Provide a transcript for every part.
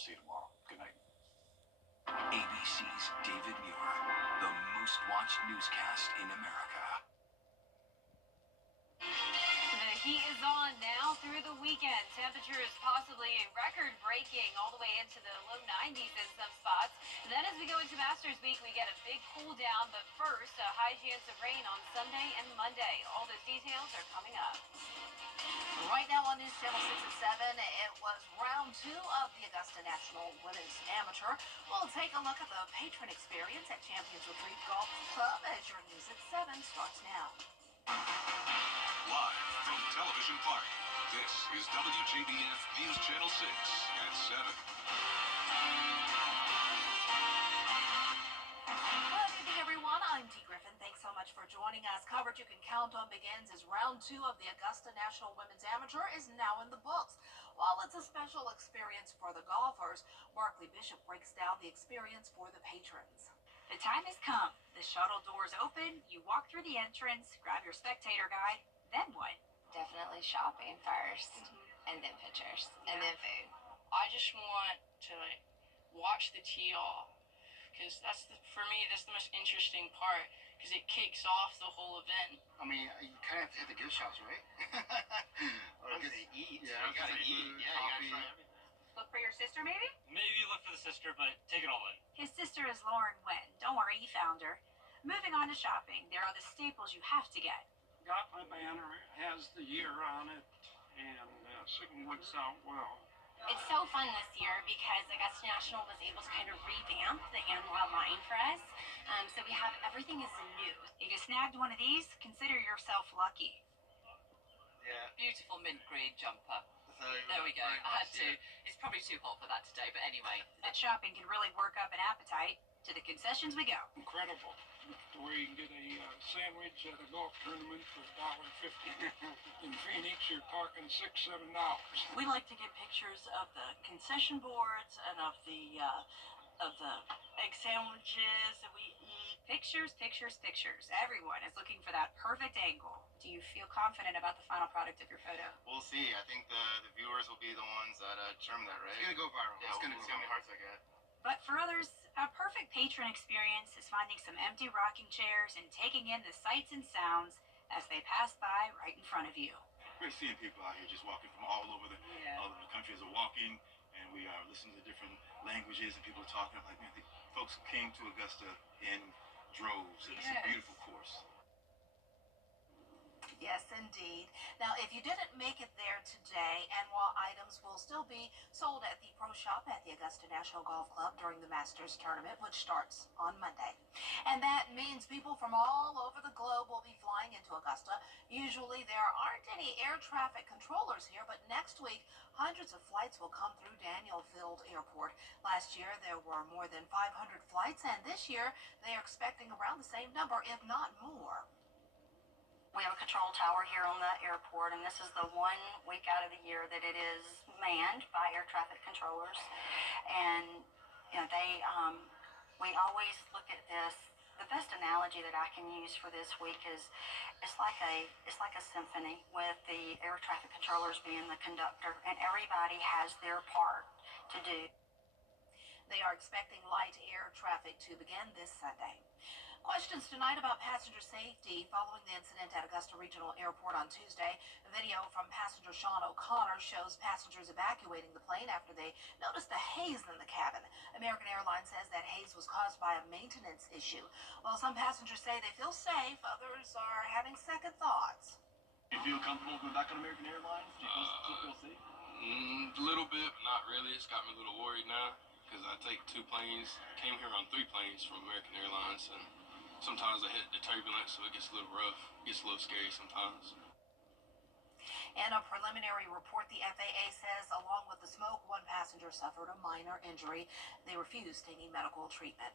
see you tomorrow. Good night. ABC's David Muir, the most watched newscast in America. The heat is on now through the weekend. Temperatures possibly record-breaking all the way into the low 90s in some spots. And then as we go into Masters Week, we get a big cool down. But first, a high chance of rain on Sunday and Monday. All those details are coming up. Right now on News Channel 6 and 7, it was round 2 of the Augusta National Women's Amateur. We'll take a look at the patron experience at Champions Retreat Golf Club as your News at 7 starts now. Live from Television Park, this is WJBF News Channel 6 at 7. Good evening, everyone. I'm Dee Griffin. Thanks so much for joining us. Coverage you can count on begins as round 2 of the Augusta National Women's Amateur is now in the books. While it's a special experience for the golfers, Barkley Bishop breaks down the experience for the patrons. The time has come. The shuttle doors open. You walk through the entrance, grab your spectator guide. Then what? Definitely shopping first, and then pictures, and then food. I just want to watch the tee off, because for me that's the most interesting part, because it kicks off the whole event. I mean, you kind of have to hit the gift shops, right? Or get to eat. Yeah, you gotta eat. Food, Yeah, coffee. you gotta try everything. Look for your sister, maybe? Maybe look for the sister, but take it all in. His sister is Lauren Wen. Don't worry, he found her. Moving on to shopping, there are the staples you have to get. Got my banner, has the year on it, and Sigmund works out well. It's so fun this year because Augusta National was able to kind of revamp the Anwar line for us, so we have everything is new. If you snagged one of these, consider yourself lucky. Yeah. Beautiful mint green jumper. There we go. I had to. It's probably too hot for that today, but anyway. That shopping can really work up an appetite. To the concessions we go. Incredible. Where you can get a sandwich at a golf tournament for $1.50. In Phoenix, you're talking $6-7. We like to get pictures of the concession boards and of the egg sandwiches that we eat. Pictures, pictures, pictures. Everyone is looking for that perfect angle. Do you feel confident about the final product of your photo? We'll see. I think the viewers will be the ones that determine that, right? It's gonna go viral. Yeah, it's gonna we'll see see how many hearts I get. But for others, a perfect patron experience is finding some empty rocking chairs and taking in the sights and sounds as they pass by right in front of you. We're seeing people out here just walking from all over the country as they're walking, and we are listening to different languages and people are talking. I'm like, man, the folks came to Augusta in droves, and it's a beautiful course. Yes, indeed. Now, if you didn't make it there today, Anwar items will still be sold at the Pro Shop at the Augusta National Golf Club during the Masters Tournament, which starts on Monday. And that means people from all over the globe will be flying into Augusta. Usually there aren't any air traffic controllers here, but next week, hundreds of flights will come through Daniel Field Airport. Last year, there were more than 500 flights, and this year, they are expecting around the same number, if not more. We have a control tower here on the airport, and this is the 1 week out of the year that it is manned by air traffic controllers. And we always look at this. The best analogy that I can use for this week is it's like a symphony with the air traffic controllers being the conductor, and everybody has their part to do. They are expecting light air traffic to begin this Sunday. Questions tonight about passenger safety following the incident at Augusta Regional Airport on Tuesday. A video from passenger Sean O'Connor shows passengers evacuating the plane after they noticed the haze in the cabin. American Airlines says that haze was caused by a maintenance issue. While some passengers say they feel safe, others are having second thoughts. Do you feel comfortable going back on American Airlines? Do you feel safe? A little bit, but not really. It's got me a little worried now, because I take 2 planes, came here on 3 planes from American Airlines, and sometimes I hit the turbulence, so it gets a little rough, gets a little scary sometimes. In a preliminary report, the FAA says along with the smoke, 1 passenger suffered a minor injury. They refused taking medical treatment.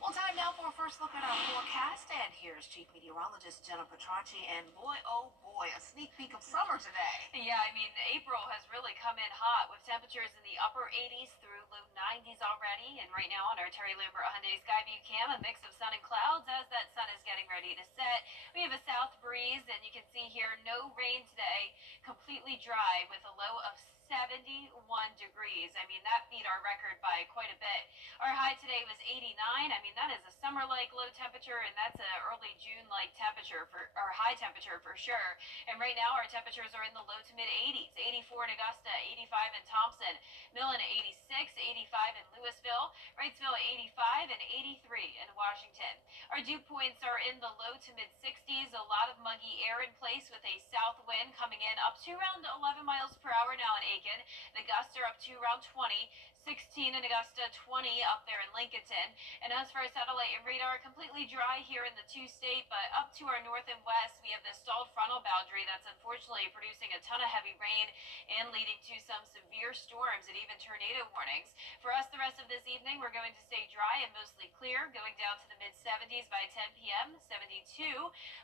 Well, time now for a first look at our forecast, and here's Chief Meteorologist Jenna Petracci, and boy, oh boy, a sneak peek of summer today. Yeah, I mean, April has really come in hot with temperatures in the upper 80s through low 90s already, and right now on our Terry Lambert Hyundai Skyview cam, a mix of sun and clouds as that sun is getting ready to set. We have a south breeze, and you can see here no rain today, completely dry with a low of 71 degrees. I mean, that beat our record by quite a bit. Our high today was 89. I mean, that is a summer-like low temperature, and that's an early June-like temperature for, or high temperature for sure. And right now, our temperatures are in the low to mid 80s. 84 in Augusta, 85 in Thompson, Millen at 86, 85 in Louisville, Wrightsville at 85, and 83 in Washington. Our dew points are in the low to mid 60s. A lot of muggy air in place with a south wind coming in up to around 11 miles per hour now in Aiken. The gusts are up to around 20. 16 in Augusta, 20 up there in Lincolnton. And as for our satellite and radar, completely dry here in the two-state, but up to our north and west, we have this stalled frontal boundary that's unfortunately producing a ton of heavy rain and leading to some severe storms and even tornado warnings. For us, the rest of this evening, we're going to stay dry and mostly clear, going down to the mid-70s by 10 p.m., 72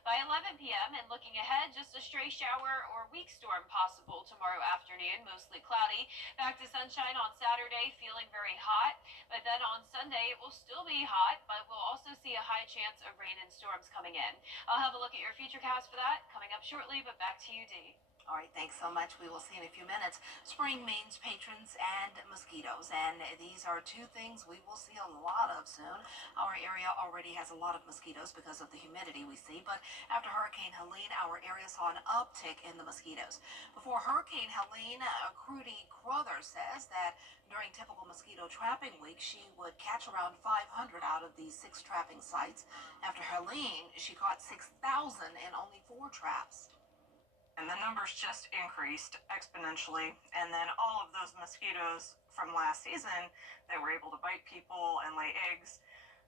by 11 p.m., and looking ahead, just a stray shower or weak storm possible tomorrow afternoon, mostly cloudy. Back to sunshine on Saturday, feeling very hot, but then on Sunday it will still be hot, but we'll also see a high chance of rain and storms coming in. I'll have a look at your futurecast for that coming up shortly, but back to you, Dee. All right, thanks so much. We will see in a few minutes. Spring means patrons and mosquitoes, and these are two things we will see a lot of soon. Our area already has a lot of mosquitoes because of the humidity we see, but after Hurricane Helene, our area saw an uptick in the mosquitoes. Before Hurricane Helene, Crudy Crothers says that during typical mosquito trapping week, she would catch around 500 out of these 6 trapping sites. After Helene, she caught 6,000 in only 4 traps. And the numbers just increased exponentially. And then all of those mosquitoes from last season that were able to bite people and lay eggs,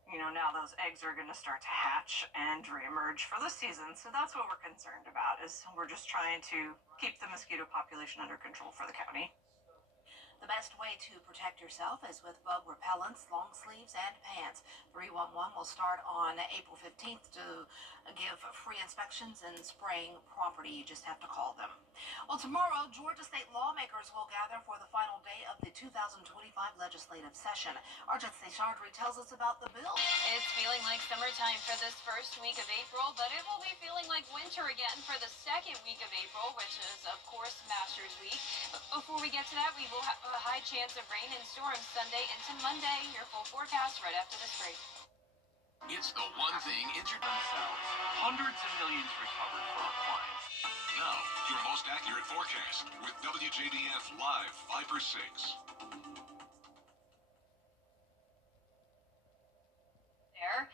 you know, now those eggs are going to start to hatch and reemerge for this season. So that's what we're concerned about, is we're just trying to keep the mosquito population under control for the county. The best way to protect yourself is with bug repellents, long sleeves, and pants. 311 will start on April 15th to give free inspections and spraying property. You just have to call them. Well, tomorrow, Georgia state lawmakers will gather for the final day of the 2025 legislative session. Arjit Seshadri tells us about the bill. It's feeling like summertime for this first week of April, but it will be feeling like winter again for the second week of April, which is, of course, Masters Week. But before we get to that, we will have a high chance of rain and storms Sunday into Monday. Your full forecast right after this break. It's the one thing injured themselves. Hundreds of millions recovered for our clients. Now, your most accurate forecast with WJDF Live 5 or 6. There.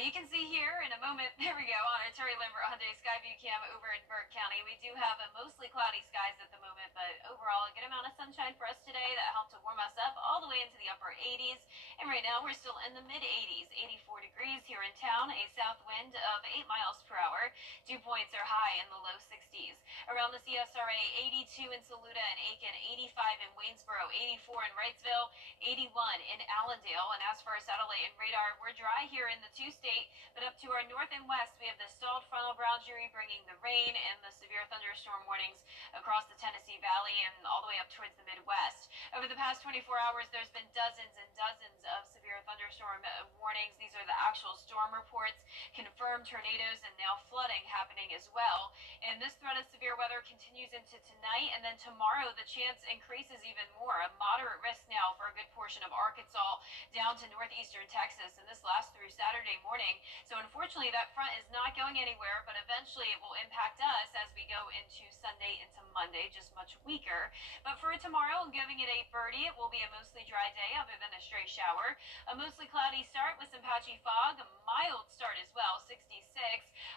You can see here in a moment, there we go, on our Terry Lambert Hyundai Skyview Cam over in Burke County. We do have mostly cloudy skies at the moment, but overall a good amount of sunshine for us today that helped to warm us up all the way into the upper 80s. And right now we're still in the mid 80s, 84 degrees here in town, a south wind of 8 miles per hour. Dew points are high in the low 60s. Around the CSRA, 82 in Saluda and Aiken, 85 in Waynesboro, 84 in Wrightsville, 81 in Allendale. And as for our satellite and radar, we're dry here in the two-state, but up to our north and west, we have the stalled frontal boundary bringing the rain and the severe thunderstorm warnings across the Tennessee Valley and all the way up towards the Midwest. Over the past 24 hours, there's been dozens and dozens of severe thunderstorm warnings. These are the actual storm reports, confirmed tornadoes, and now flooding happening as well. And this threat of severe weather continues into tonight, and then tomorrow the chance increases even more. A moderate risk now for a good portion of Arkansas down to northeastern Texas, and this lasts through Saturday morning. So unfortunately, that front is not going anywhere, but eventually it will impact us as we go into Sunday into Monday, just much weaker. But for tomorrow, giving it a birdie, it will be a mostly dry day other than a stray shower. A mostly cloudy start with some patchy fog, a mild start as well, 66,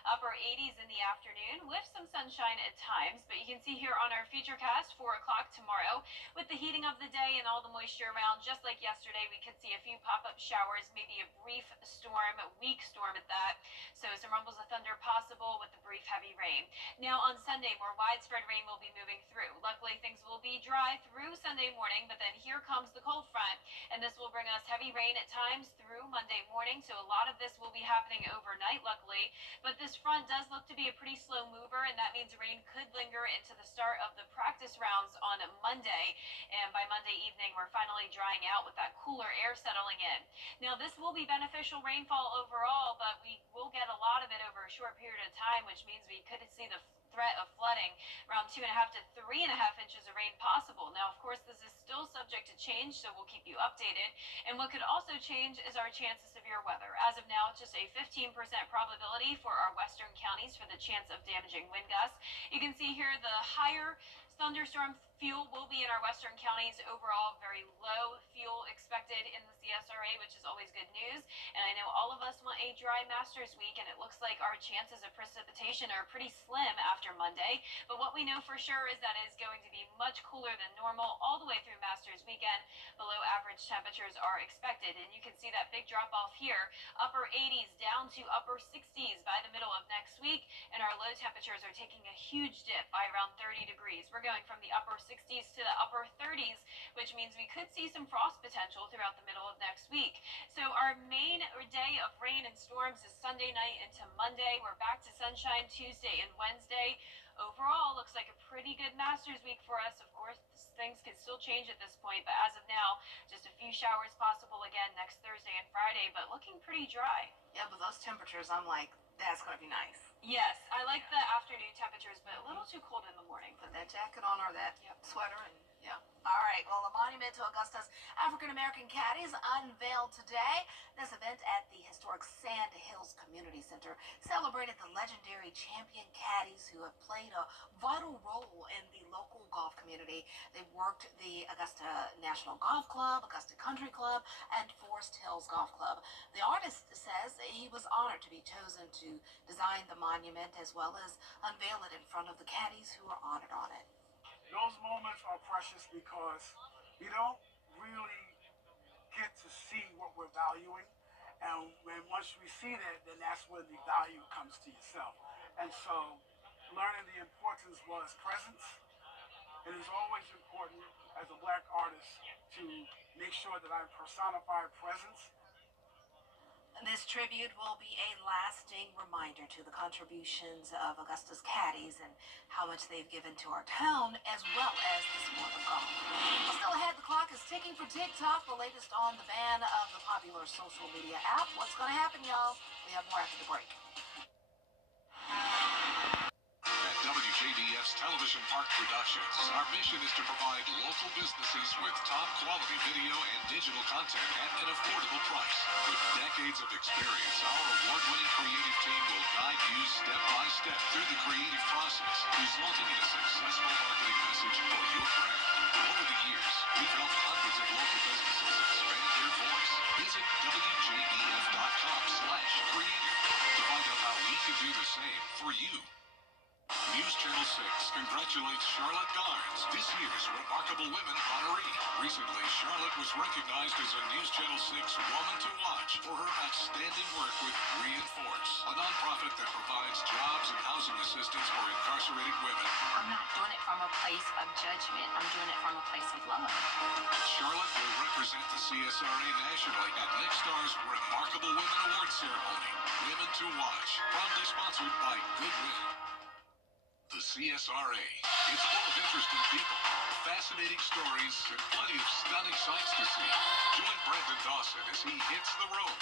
upper 80s in the afternoon with some sunshine at times. But you can see here on our futurecast, 4 o'clock tomorrow, with the heating of the day and all the moisture around, just like yesterday, we could see a few pop-up showers, maybe a brief storm, a weak storm at that. So some rumbles of thunder possible with the brief heavy rain. Now on Sunday, more widespread rain will be moving through. Luckily, things will be dry through Sunday morning, but then here comes the cold front, and this will bring us heavy rain at times through Monday morning. So a lot of this will be happening overnight, luckily. But this front does look to be a pretty slow mover, and that means rain could linger into the start of the practice rounds on Monday. And by Monday evening, we're finally drying out with that cooler air settling in. Now, this will be beneficial rainfall overall, but we will get a lot of it over a short period of time, which means we could see the threat of flooding, around 2.5 to 3.5 inches of rain possible. Now, of course, this is still subject to change, so we'll keep you updated. And what could also change is our chance of severe weather. As of now, it's just a 15% probability for our western counties for the chance of damaging wind gusts. You can see here the higher thunderstorm fuel will be in our western counties. Overall, very low fuel expected in the CSRA, which is always good news. And I know all of us want a dry Masters week, and it looks like our chances of precipitation are pretty slim after Monday. But what we know for sure is that it is going to be much cooler than normal all the way through Masters weekend. Below average temperatures are expected, and you can see that big drop off here, upper 80s down to upper 60s by the middle of next week, and our low temperatures are taking a huge dip by around 30 degrees. We're going from the upper 60s to the upper 30s, which means we could see some frost potential throughout the middle of next week. So our main day of rain and storms is Sunday night into Monday. We're back to sunshine Tuesday and Wednesday. Overall, looks like a pretty good Masters week for us. Of course, things can still change at this point, but as of now, just a few showers possible again next Thursday and Friday, but looking pretty dry. Yeah, but those temperatures, I'm like, that's going to be nice. Yes, I like the afternoon temperatures, but a little too cold in the morning. Put that jacket on or that sweater and yeah. All right. Well, a monument to Augusta's African-American caddies unveiled today. This event at the historic Sand Hills Community Center celebrated the legendary champion caddies who have played a vital role in the local golf community. They worked the Augusta National Golf Club, Augusta Country Club, and Forest Hills Golf Club. The artist says he was honored to be chosen to design the monument as well as unveil it in front of the caddies who are honored on it. Those moments are precious because you don't really get to see what we're valuing. And when once we see that, then that's when the value comes to yourself. And so learning the importance was presence. It is always important as a black artist to make sure that I personify presence. This tribute will be a lasting reminder to the contributions of Augusta's caddies and how much they've given to our town as well as the sport of golf. Well, still ahead, the clock is ticking for TikTok, the latest on the ban of the popular social media app. What's going to happen, y'all? We have more after the break. At WJBF's Television Park Productions, our mission is to provide local businesses with top quality video and digital content at an affordable price. With decades of experience, our award-winning creative team will guide you step by step through the creative process, resulting in a successful marketing message for your brand. Over the years, we've helped hundreds of local businesses expand their voice. Visit WJBF.com/creative to find out how we can do the same for you. News Channel 6 congratulates Charlotte Garnes, this year's Remarkable Women honoree. Recently, Charlotte was recognized as a News Channel 6 Woman to Watch for her outstanding work with Reinforce, a nonprofit that provides jobs and housing assistance for incarcerated women. I'm not doing it from a place of judgment. I'm doing it from a place of love. Charlotte will represent the CSRA nationally at next star's Remarkable Women Award Ceremony. Women to Watch, proudly sponsored by Goodwill. The CSRA is full of interesting people, fascinating stories, and plenty of stunning sights to see. Join Brandon Dawson as he hits the road,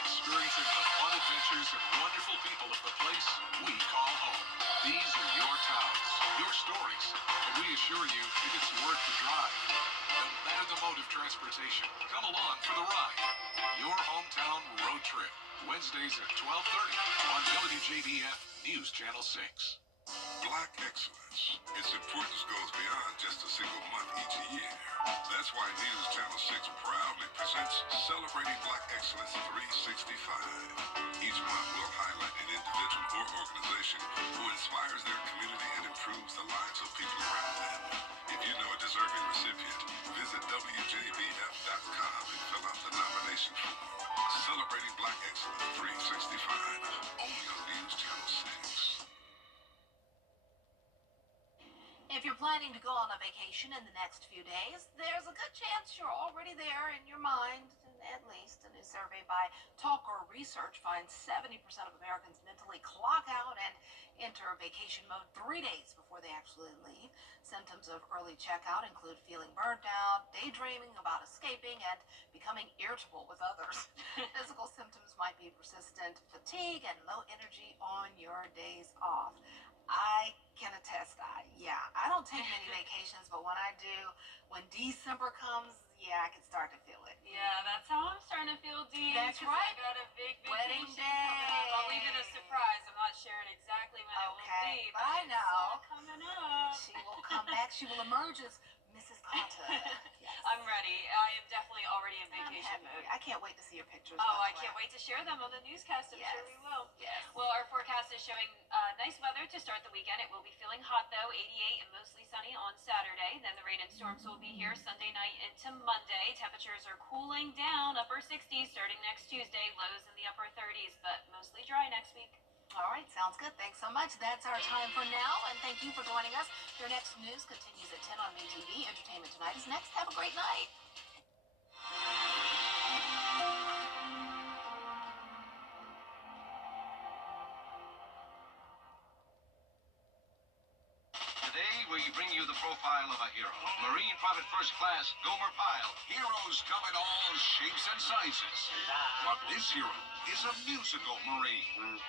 experiencing the fun adventures and wonderful people of the place we call home. These are your towns, your stories, and we assure you it's worth the drive. No matter the mode of transportation, come along for the ride. Your hometown road trip, Wednesdays at 12:30 on WJBF News Channel 6. Black excellence. Its importance goes beyond just a single month each year. That's why News Channel 6 proudly presents Celebrating Black Excellence 365. Each month will highlight an individual or organization who inspires their community and improves the lives of people around them. If you know a deserving recipient, visit WJBF.com and fill out the nomination form. Celebrating Black Excellence 365. Only on News Channel 6. If you're planning to go on a vacation in the next few days, there's a good chance you're already there in your mind. At least a new survey by Talker Research finds 70% of Americans mentally clock out and enter vacation mode 3 days before they actually leave. Symptoms of early checkout include feeling burnt out, daydreaming about escaping, and becoming irritable with others. Physical symptoms might be persistent fatigue and low energy on your days off. I can attest. I don't take many vacations, but when I do, when December comes, yeah, I can start to feel it. Yeah, that's how I'm starting to feel, Dee. That's 'cause right. I got a big Wedding vacation coming up. I'll leave it a day. surprise. I'm not sharing exactly when it will Okay, be, but but I it's know. coming up. She will come back. She will emerge as Mrs. Carter. Yes. I'm ready. I am definitely already in I'm vacation happy. mode. I can't wait to see your pictures. Oh, by I the way. can't wait to share them on the newscast. I'm sure we will. Yes. Well, our forecast is showing nice weather to start the weekend. It will be feeling hot, though, 88 and mostly sunny on Saturday. Then the rain and storms will be here Sunday night into Monday. Temperatures are cooling down, upper 60s starting next Tuesday, lows in the upper 30s, but mostly dry next week. All right, sounds good. Thanks so much. That's our time for now, and thank you for joining us. Your next news continues at 10 on MeTV. Entertainment Tonight is next. Have a great night. Today, we bring you the profile of a hero. Marine Private First Class Gomer Pyle. Heroes come in all shapes and sizes. But this hero is a musical Marine.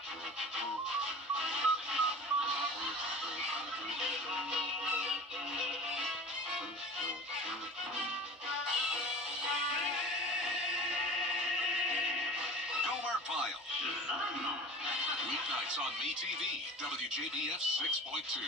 Gomer Pyle. Weeknights on MeTV, WJBF 6.2.